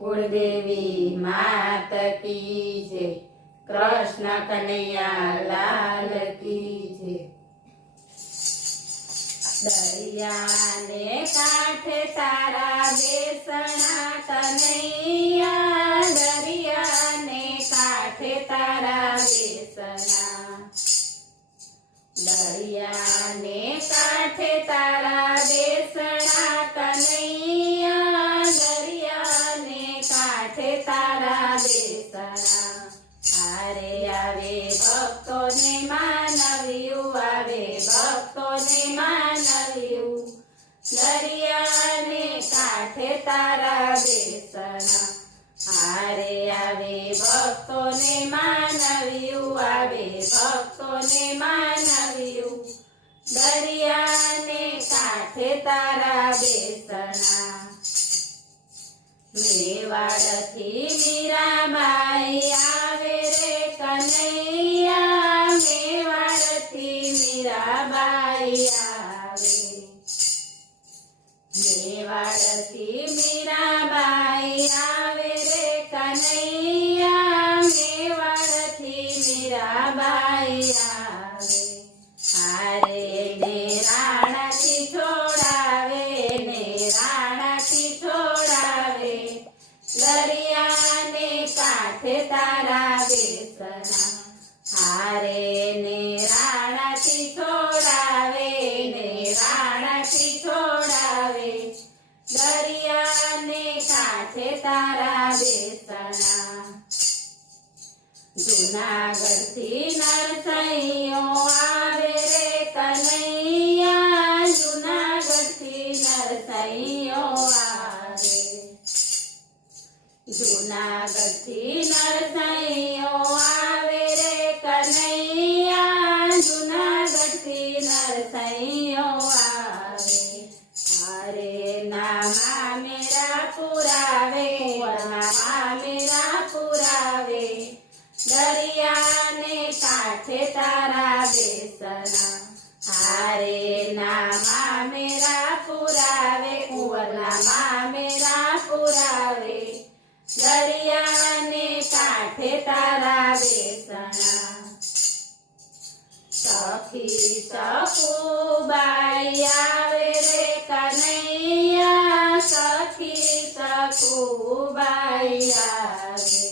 कुलदेवी मात की जय। कृष्ण कन्हैया लाल की जय। दरिया ने कांठे तारा बेसना कन्हैया, दरिया ने कांठे तारा बेसना, दरिया ने कांठे तारा बेसना कन्हैया, दरिया ने कांठे तारा बेसना। हारे आवे भक्तों ने मानवियु, आवे भक्तों ने मानवियु, दरिया ने कांठे तारा बेसना। हारे आवे भक्तों ने मानवियु, आवे भक्तों ने मानवियु, दरिया ने कांठे तारा बेसना। मेवाड़थी मीराबाई आवे रे कन्हैया, मेवाड़थी मीराबाई आवे, मेवाड़थी मीराबाई आवे रे कन्हैया, मेवाड़थी मीराबाई आवे। हारे ने राणाथी छोड़ावे, ने राणाथी छोड़ावे, दरिया ने कांठे तारा बेसना। हारे ने राणाथी छोड़ावे, ने राणाथी छोड़ावे, दरिया ने कांठे तारा बेसना। जूनागढ़थी नरसैयो आवे रे कन्हैया, जूनागढ़थी नरसैयो आवे, जूनागढ़थी नरसैयो आवे रे कन्हैया, जूनागढ़थी नरसैयो आवे। हारे नामा मेरा पुरावे, नामा मेरा पुरावे, दरिया ने कांठे तारा बेसना। हारे नामा मेरा पुरावे, कुंवर नामा मेरा पुरावे, दरिया ने कांठे तारा बेसना। सखी सखुबाई आवे रे कन्हैया, सखी सखुबाई आवे,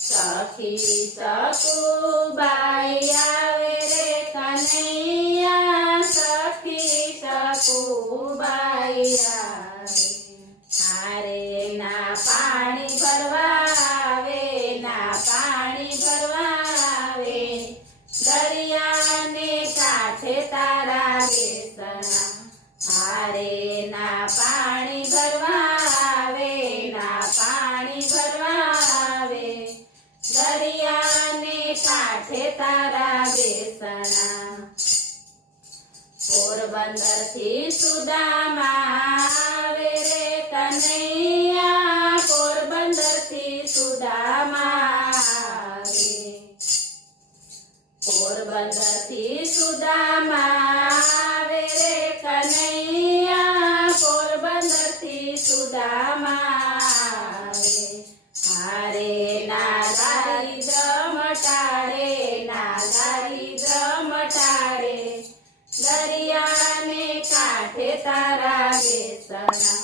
सखी सखुबाई आवे रे कन्हैया, सखी सखुबाई आवे। हारे ना पानी भरवा आवे, ना पानी भरवा आवे, दरिया ने कांठे तारा बेसना। हारे ना पानी भरवा आवे, ना पानी भरवा आवे, दरिया ने कांठे तारा बेसना। पोरबंदरथी सुदामा आवे रे कन्हैया, पोरबंदरथी सुदामा आवे, पोरबंदरथी सुदामा आवे रे कन्हैया, पोरबंदरथी सुदामा आवे। हारे ना दारिद्र मटाड़े, ना दारिद्र मटाड़े, दरिया ने कांठे तारा बेसना।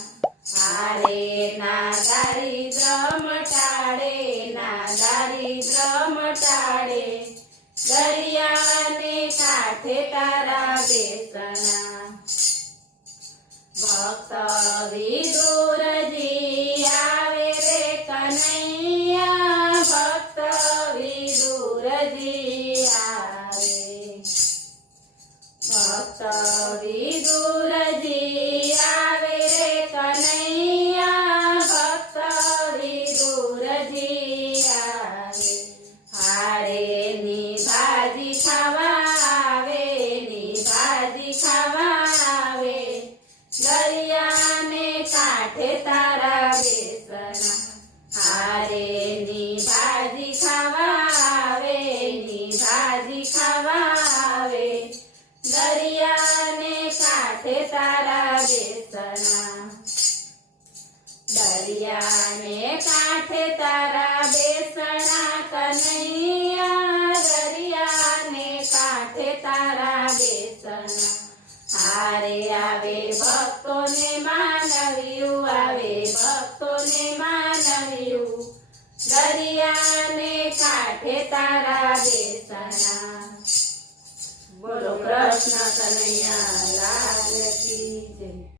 हारे ना दारिद्र मटाड़े, ना दारिद्र मटाड़े, दरिया ने कांठे तारा बेसना। भक्त विदुरजी आवे रे कन्हैया, भक्त विदुरजी आवे, भक्त विदुरजी आवे रे कन्हैया, भक्त विदुरजी आवे। हारे नी भाजी खावा आवे, नी भाजी खावा आवे, दरिया ने कांठे तारा बेसना। हारे नी भाजी खावा आवे, नी भाजी खावा आवे, दरिया ने कांठे तारा बेसना। દરિયાને કાંઠે તારા બેસણા કનૈયા, દરિયાને કાંઠે તારા બેસણા. હારે આવે ભક્તોને માનવ્યું, આવે ભક્તોને માનવ્યું, દરિયાને કાંઠે તારા બેસણા. બોલો કૃષ્ણ કનૈયા લાલ કી જય.